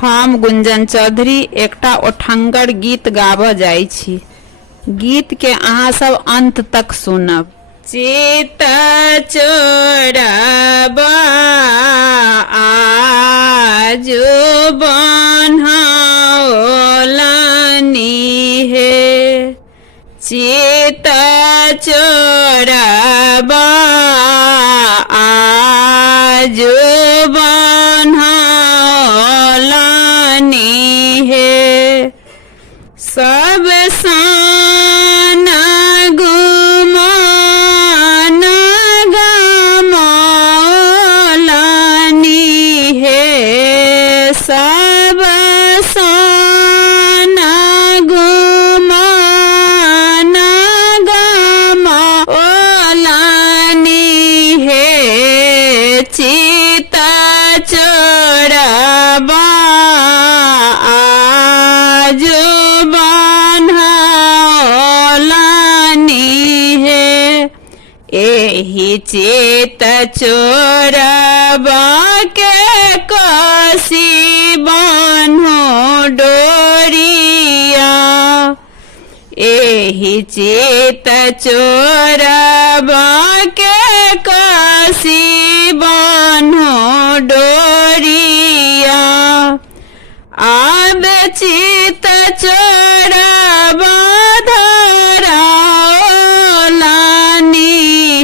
हम गुंजन चौधरी एकटा ओठंगर गीत गाबऽ जाइ छी। गीत के अहाँ सब अंत तक सुनब। चित चोरबा आजु बन्हौलनि हे, चित चोरबा आजु बन्हौलनि हे, सब सान गुमान गमौलनि हे, सब सान गुमान गमौलनि हे, चित चोरबा आजु बन्हौलनि हे। एहि चित चोरबा के कसी बान्हो डोरिया, एहि चित चोरबा के कसी बान्हो डोरिया, आब चित चोरबा धरौलनि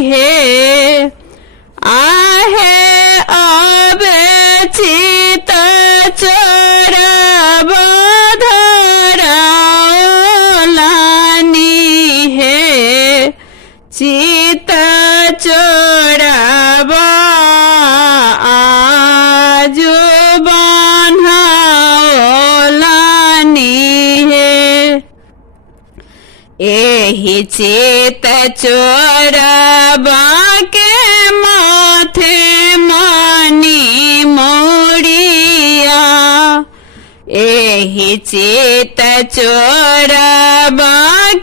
हे, आहे अब चित चोरबा धरौलनि हे, चित चोरबा आजु बन्हौलनि हे। एहि चित चोरबा के माथे मणि मौरिया, एहि चित चोरबा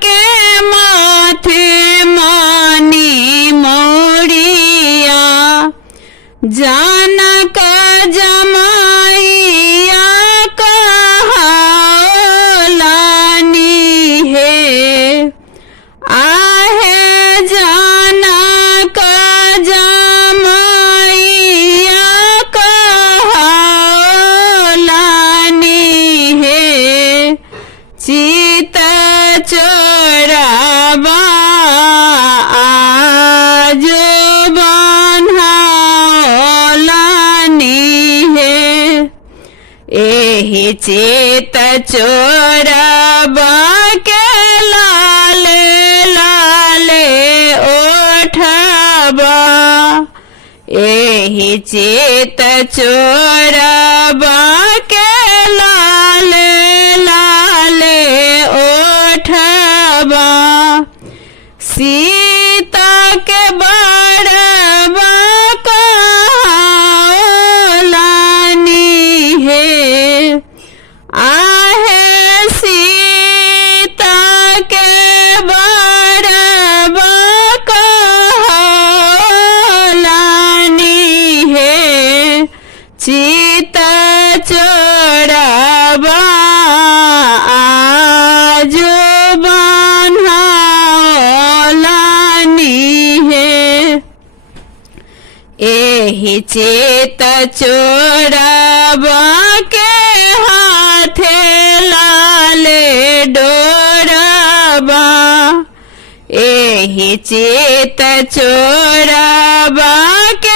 के माथे मणि मौरिया, जानक जमाइया कहाओलनि हे, आहे जानक जमाइया कहाओलनि हे, चित चोरबा आजु बन्हौलनि हे। एहि चित चोरबा के लाले लाले ओठबा, एहि चित चोरबा के लाले लाले ओठबा, सीता के बड़बा कहाओलनि हे, आहे सीता के बड़बा कहाओलनि हे, चित चोरबा आजु बन्हौलनि हे। एहि चित चोरबा के हाथे लाले डोरबा, एहि चित चोरबा के